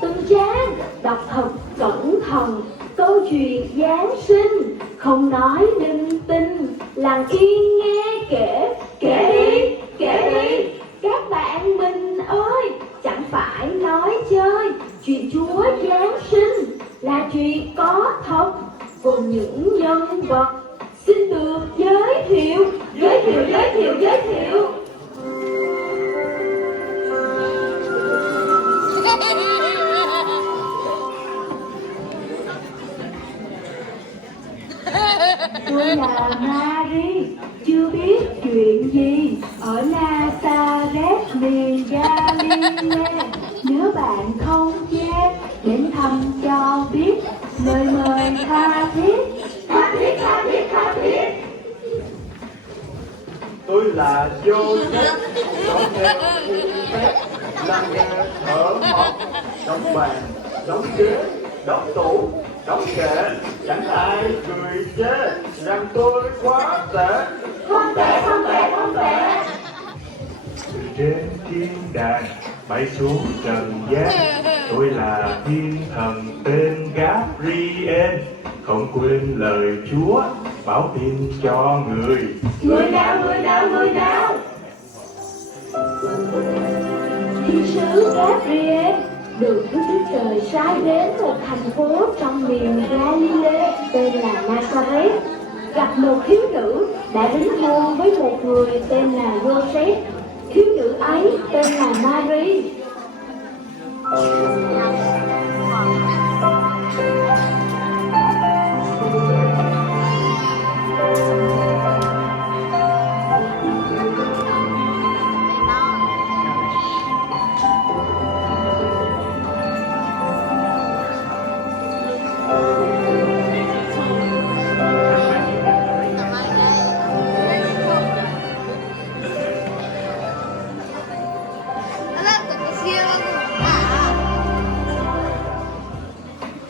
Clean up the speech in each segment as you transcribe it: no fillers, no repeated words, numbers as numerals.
từng trang đọc thật cẩn thận câu chuyện Giáng sinh, không nói linh tinh, lặng yên nghe kể. Kể đi các bạn mình ơi, chẳng phải nói chơi. Chuyện Chúa Giáng sinh là chuyện có thật, cùng những nhân vật xin được giới thiệu. Tôi là Mary, chưa biết chuyện gì ở Nazareth miền Galilee. Nếu bạn không chê, đến thăm cho biết, lời mời tha thiết. Tôi là Joseph, sống theo khuôn phép, làm nghề thợ mộc, đóng bàn, đóng ghế, đóng tủ, đóng kệ. Chẳng ai cười chê rằng tôi quá tệ. Không tệ. Từ trên thiên đàng bay xuống trần gian, tôi là thiên thần tên Gabriel, không quên lời Chúa báo tin cho người. Người nào? Thiên sứ Gabriel được Đức Chúa Trời sai đến một thành phố trong miền Galilee tên là Nazareth, gặp một thiếu nữ đã đính hôn với một người tên là Joseph. Thiếu nữ ấy tên là Mary.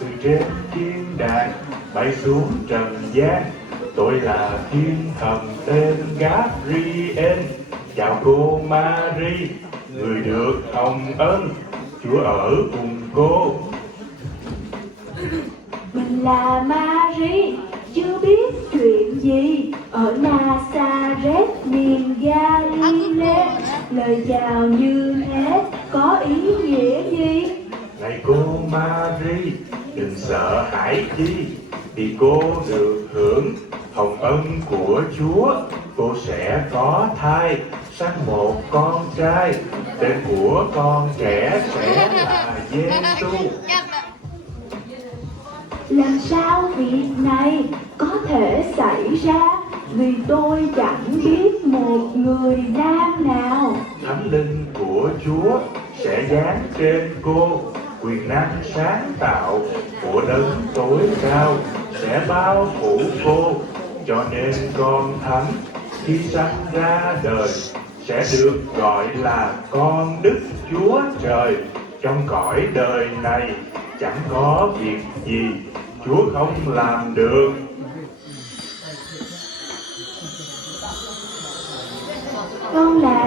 Từ trên thiên đàng bay xuống trần gian, tôi là thiên thần tên Gabriel. Chào cô Mary, người được hồng ân, Chúa ở cùng cô. Mình là Mary, chưa biết chuyện gì ở Nazareth miền Galilee. Lời chào như thế có ý nghĩa gì? Này cô Mary, đừng sợ hãi chi, vì cô được hưởng hồng ân của Chúa. Cô sẽ có thai, sanh một con trai, tên của con trẻ sẽ là Giêsu. Làm sao việc này có thể xảy ra, vì tôi chẳng biết một người nam nào. Thánh linh của Chúa sẽ giáng trên cô, quyền năng sáng tạo của đấng tối cao sẽ bao phủ cô, cho nên con thánh khi sanh ra đời sẽ được gọi là con Đức Chúa Trời. Trong cõi đời này chẳng có việc gì Chúa không làm được. Con là